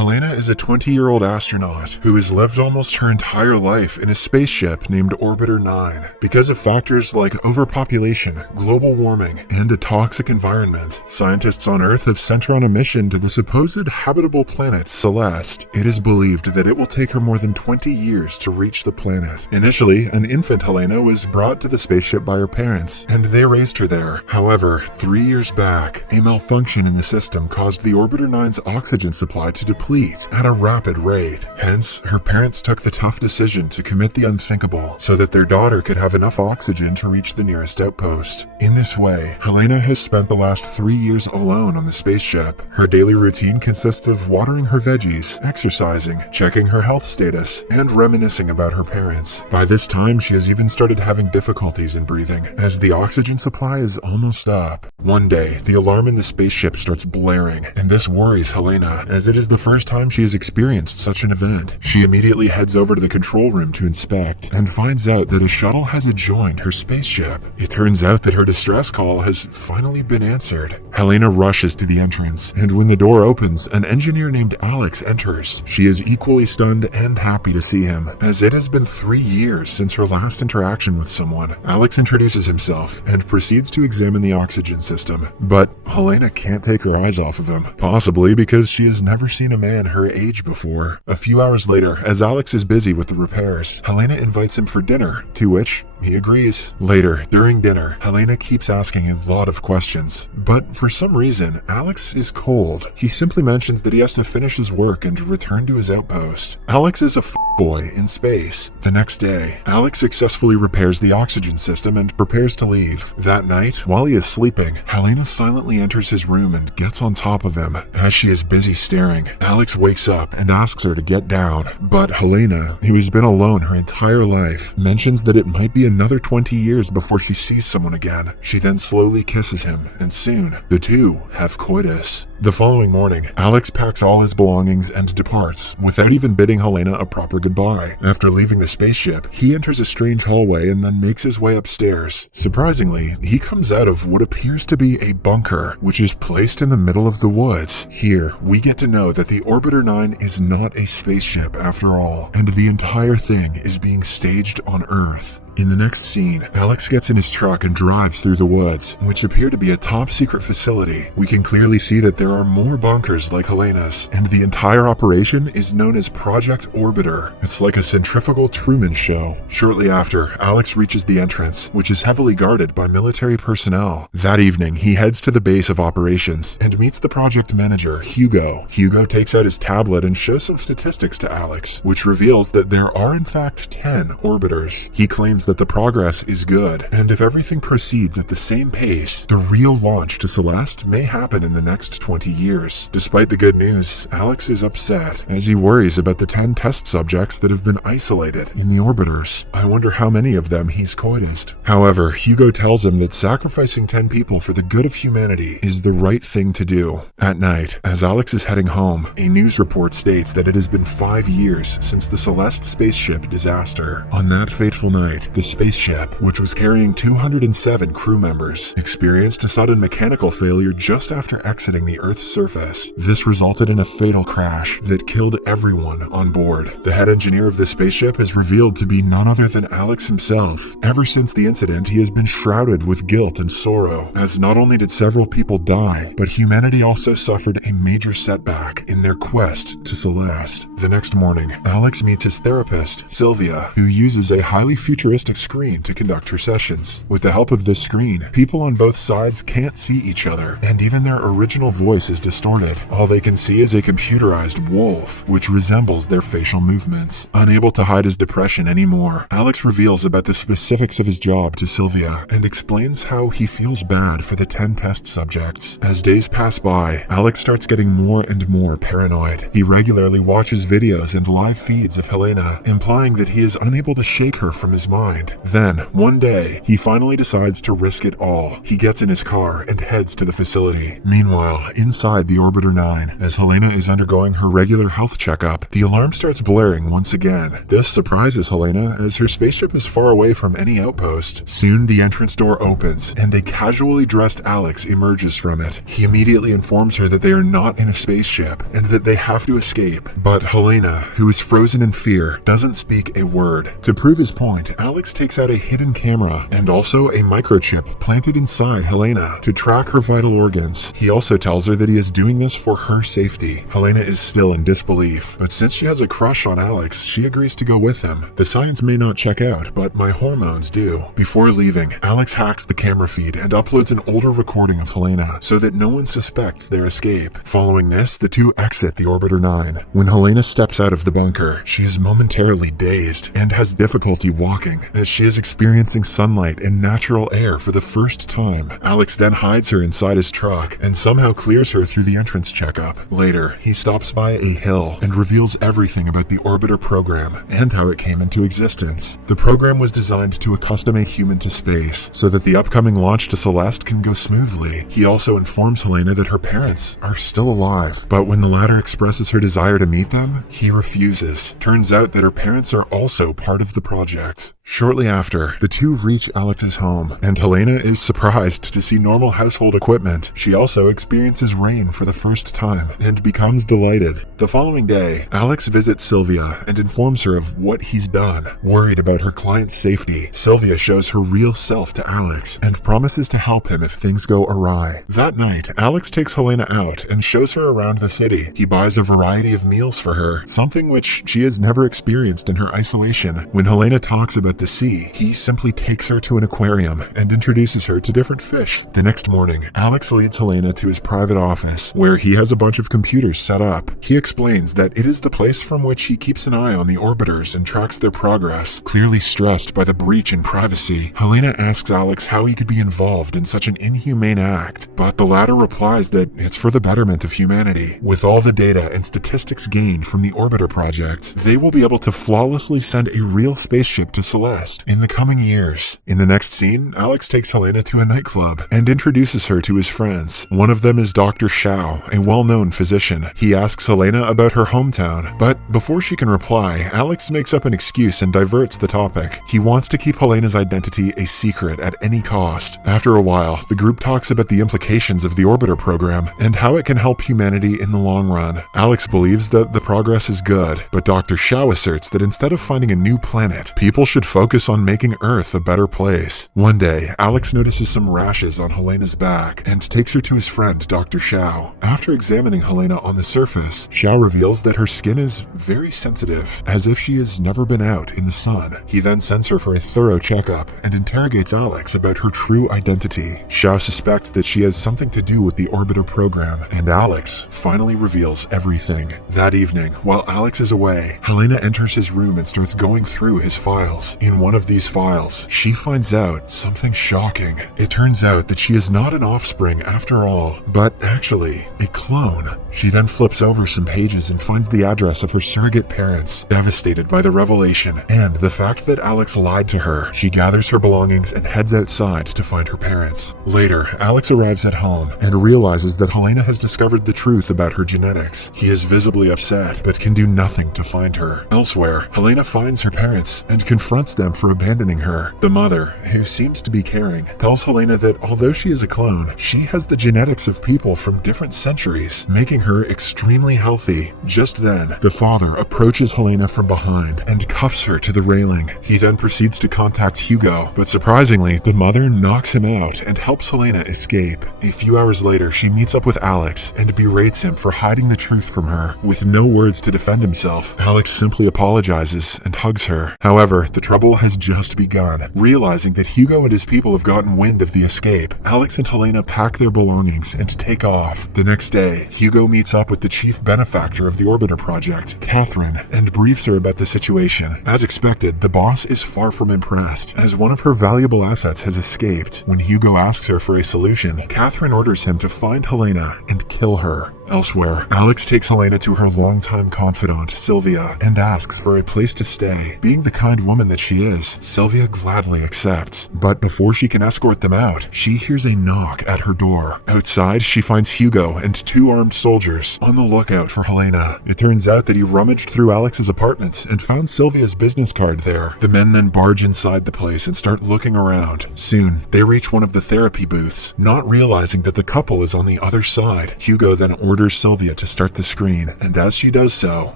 Helena is a 20-year-old astronaut who has lived almost her entire life in a spaceship named Orbiter 9. Because of factors like overpopulation, global warming, and a toxic environment, scientists on Earth have sent her on a mission to the supposed habitable planet Celeste. It is believed that it will take her more than 20 years to reach the planet. Initially, an infant Helena was brought to the spaceship by her parents, and they raised her there. However, 3 years back, a malfunction in the system caused the Orbiter 9's oxygen supply to deplete at a rapid rate. Hence, her parents took the tough decision to commit the unthinkable so that their daughter could have enough oxygen to reach the nearest outpost. In this way, Helena has spent the last 3 years alone on the spaceship. Her daily routine consists of watering her veggies, exercising, checking her health status, and reminiscing about her parents. By this time, she has even started having difficulties in breathing, as the oxygen supply is almost up. One day, the alarm in the spaceship starts blaring, and this worries Helena, as it is the first time she has experienced such an event. She immediately heads over to the control room to inspect, and finds out that a shuttle has joined her spaceship. It turns out that her distress call has finally been answered. Helena rushes to the entrance, and when the door opens, an engineer named Álex enters. She is equally stunned and happy to see him, as it has been 3 years since her last interaction with someone. Álex introduces himself, and proceeds to examine the oxygen system, but Helena can't take her eyes off of him, possibly because she has never seen a man her age before. A few hours later, as Álex is busy with the repairs, Helena invites him for dinner, to which he agrees. Later, during dinner, Helena keeps asking a lot of questions, but for some reason, Álex is cold. He simply mentions that he has to finish his work and return to his outpost. Álex is a boy in space. The next day, Álex successfully repairs the oxygen system and prepares to leave. That night, while he is sleeping, Helena silently enters his room and gets on top of him. As she is busy staring, Álex wakes up and asks her to get down, but Helena, who has been alone her entire life, mentions that it might be another 20 years before she sees someone again. She then slowly kisses him, and soon, the two have coitus. The following morning, Álex packs all his belongings and departs, without even bidding Helena a proper goodbye. After leaving the spaceship, he enters a strange hallway and then makes his way upstairs. Surprisingly, he comes out of what appears to be a bunker, which is placed in the middle of the woods. Here, we get to know that the Orbiter 9 is not a spaceship after all, and the entire thing is being staged on Earth. In the next scene, Álex gets in his truck and drives through the woods, which appear to be a top-secret facility. We can clearly see that there are more bunkers like Helena's, and the entire operation is known as Project Orbiter. It's like a centrifugal Truman show. Shortly after, Álex reaches the entrance, which is heavily guarded by military personnel. That evening, he heads to the base of operations and meets the project manager, Hugo. Hugo takes out his tablet and shows some statistics to Álex, which reveals that there are in fact 10 orbiters. He claims that the progress is good, and if everything proceeds at the same pace, the real launch to Celeste may happen in the next 20 years. Despite the good news, Álex is upset, as he worries about the 10 test subjects that have been isolated in the orbiters. I wonder how many of them he's coitused. However, Hugo tells him that sacrificing 10 people for the good of humanity is the right thing to do. At night, as Álex is heading home, a news report states that it has been 5 years since the Celeste spaceship disaster. On that fateful night, the spaceship, which was carrying 207 crew members, experienced a sudden mechanical failure just after exiting the Earth's surface. This resulted in a fatal crash that killed everyone on board. The head engineer of the spaceship is revealed to be none other than Álex himself. Ever since the incident, he has been shrouded with guilt and sorrow, as not only did several people die, but humanity also suffered a major setback in their quest to Celeste. The next morning, Álex meets his therapist, Sylvia, who uses a highly futuristic screen to conduct her sessions. With the help of this screen, people on both sides can't see each other, and even their original voice is distorted. All they can see is a computerized wolf, which resembles their facial movements. Unable to hide his depression anymore, Álex reveals about the specifics of his job to Sylvia, and explains how he feels bad for the 10 test subjects. As days pass by, Álex starts getting more and more paranoid. He regularly watches videos and live feeds of Helena, implying that he is unable to shake her from his mind. mind. Then, one day, he finally decides to risk it all. He gets in his car and heads to the facility. Meanwhile, inside the Orbiter 9, as Helena is undergoing her regular health checkup, the alarm starts blaring once again. This surprises Helena as her spaceship is far away from any outpost. Soon, the entrance door opens, and a casually dressed Álex emerges from it. He immediately informs her that they are not in a spaceship, and that they have to escape. But Helena, who is frozen in fear, doesn't speak a word. To prove his point, Álex takes out a hidden camera, and also a microchip planted inside Helena to track her vital organs. He also tells her that he is doing this for her safety. Helena is still in disbelief, but since she has a crush on Álex, she agrees to go with him. The science may not check out, but my hormones do. Before leaving, Álex hacks the camera feed and uploads an older recording of Helena so that no one suspects their escape. Following this, the two exit the Orbiter 9. When Helena steps out of the bunker, she is momentarily dazed and has difficulty walking as she is experiencing sunlight and natural air for the first time. Álex then hides her inside his truck and somehow clears her through the entrance checkup. Later, he stops by a hill and reveals everything about the Orbiter program and how it came into existence. The program was designed to accustom a human to space so that the upcoming launch to Celeste can go smoothly. He also informs Helena that her parents are still alive, but when the latter expresses her desire to meet them, he refuses. Turns out that her parents are also part of the project. Shortly after, the two reach Álex's home, and Helena is surprised to see normal household equipment. She also experiences rain for the first time, and becomes delighted. The following day, Álex visits Sylvia and informs her of what he's done. Worried about her client's safety, Sylvia shows her real self to Álex, and promises to help him if things go awry. That night, Álex takes Helena out and shows her around the city. He buys a variety of meals for her, something which she has never experienced in her isolation. When Helena talks about the sea, he simply takes her to an aquarium and introduces her to different fish. The next morning, Álex leads Helena to his private office, where he has a bunch of computers set up. He explains that it is the place from which he keeps an eye on the orbiters and tracks their progress. Clearly stressed by the breach in privacy, Helena asks Álex how he could be involved in such an inhumane act, but the latter replies that it's for the betterment of humanity. With all the data and statistics gained from the Orbiter project, they will be able to flawlessly send a real spaceship to Celeste in the coming years. In the next scene, Álex takes Helena to a nightclub and introduces her to his friends. One of them is Dr. Shao, a well-known physician. He asks Helena about her hometown, but before she can reply, Álex makes up an excuse and diverts the topic. He wants to keep Helena's identity a secret at any cost. After a while, the group talks about the implications of the Orbiter program and how it can help humanity in the long run. Álex believes that the progress is good, but Dr. Shao asserts that instead of finding a new planet, people should focus on making Earth a better place. One day, Álex notices some rashes on Helena's back and takes her to his friend, Dr. Shao. After examining Helena on the surface, Shao reveals that her skin is very sensitive, as if she has never been out in the sun. He then sends her for a thorough checkup and interrogates Álex about her true identity. Shao suspects that she has something to do with the Orbiter program, and Álex finally reveals everything. That evening, while Álex is away, Helena enters his room and starts going through his files. In one of these files, she finds out something shocking. It turns out that she is not an offspring after all, but actually a clone. She then flips over some pages and finds the address of her surrogate parents. Devastated by the revelation and the fact that Álex lied to her, she gathers her belongings and heads outside to find her parents. Later, Álex arrives at home and realizes that Helena has discovered the truth about her genetics. He is visibly upset, but can do nothing to find her. Elsewhere, Helena finds her parents and confronts them for abandoning her. The mother, who seems to be caring, tells Helena that although she is a clone, she has the genetics of people from different centuries, making her extremely healthy. Just then, the father approaches Helena from behind and cuffs her to the railing. He then proceeds to contact Hugo, but surprisingly, the mother knocks him out and helps Helena escape. A few hours later, she meets up with Álex and berates him for hiding the truth from her. With no words to defend himself, Álex simply apologizes and hugs her. However, the trouble has just begun. Realizing that Hugo and his people have gotten wind of the escape, Álex and Helena pack their belongings and take off. The next day, Hugo meets up with the chief benefactor of the Orbiter project, Catherine, and briefs her about the situation. As expected, the boss is far from impressed, as one of her valuable assets has escaped. When Hugo asks her for a solution, Catherine orders him to find Helena and kill her. Elsewhere, Álex takes Helena to her longtime confidant, Sylvia, and asks for a place to stay. Being the kind woman that she is, Sylvia gladly accepts. But before she can escort them out, she hears a knock at her door. Outside, she finds Hugo and 2 armed soldiers on the lookout for Helena. It turns out that he rummaged through Alex's apartment and found Sylvia's business card there. The men then barge inside the place and start looking around. Soon, they reach one of the therapy booths, not realizing that the couple is on the other side. Hugo then orders Sylvia to start the screen, and as she does so,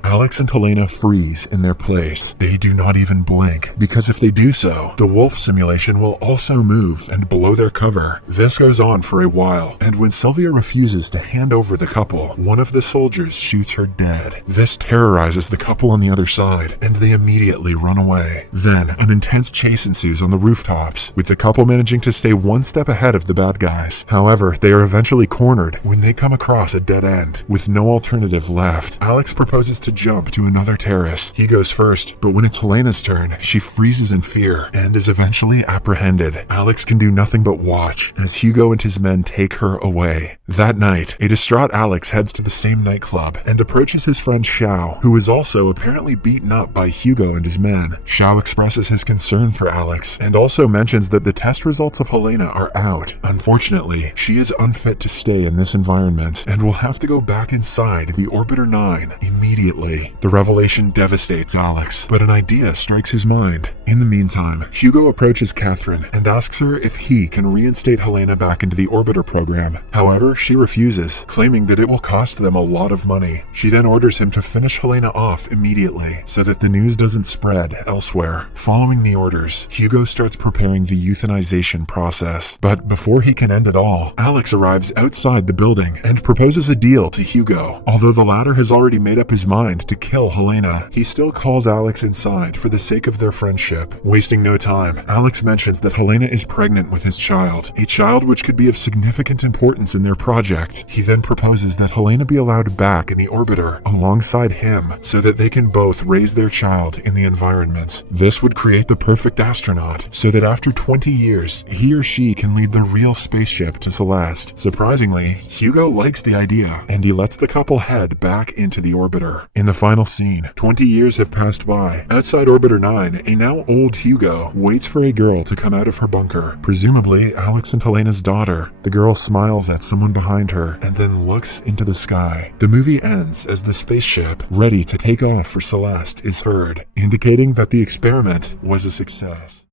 Álex and Helena freeze in their place. They do not even blink, because if they do so, the wolf simulation will also move and blow their cover. This goes on for a while, and when Sylvia refuses to hand over the couple, one of the soldiers shoots her dead. This terrorizes the couple on the other side, and they immediately run away. Then, an intense chase ensues on the rooftops, with the couple managing to stay one step ahead of the bad guys. However, they are eventually cornered when they come across a dead end. With no alternative left, Álex proposes to jump to another terrace. He goes first, but when it's Helena's turn, she freezes in fear and is eventually apprehended. Álex can do nothing but watch as Hugo and his men take her away. That night, a distraught Álex heads to the same nightclub and approaches his friend Xiao, who is also apparently beaten up by Hugo and his men. Xiao expresses his concern for Álex and also mentions that the test results of Helena are out. Unfortunately, she is unfit to stay in this environment and will have to go back inside the Orbiter 9 immediately. The revelation devastates Álex, but an idea strikes his mind. In the meantime, Hugo approaches Catherine and asks her if he can reinstate Helena back into the Orbiter program. However, she refuses, claiming that it will cost them a lot of money. She then orders him to finish Helena off immediately so that the news doesn't spread elsewhere. Following the orders, Hugo starts preparing the euthanization process. But before he can end it all, Álex arrives outside the building and proposes a deal to Hugo. Although the latter has already made up his mind to kill Helena, he still calls Álex inside for the sake of their friendship. Wasting no time, Álex mentions that Helena is pregnant with his child, a child which could be of significant importance in their project. He then proposes that Helena be allowed back in the orbiter alongside him so that they can both raise their child in the environment. This would create the perfect astronaut so that after 20 years, he or she can lead the real spaceship to Celeste. Surprisingly, Hugo likes the idea and he lets the couple head back into the orbiter. In the final scene, 20 years have passed by. Outside Orbiter 9, a now old Hugo waits for a girl to come out of her bunker, presumably Álex and Helena's daughter. The girl smiles at someone behind her and then looks into the sky. The movie ends as the spaceship, ready to take off for Celeste, is heard, indicating that the experiment was a success.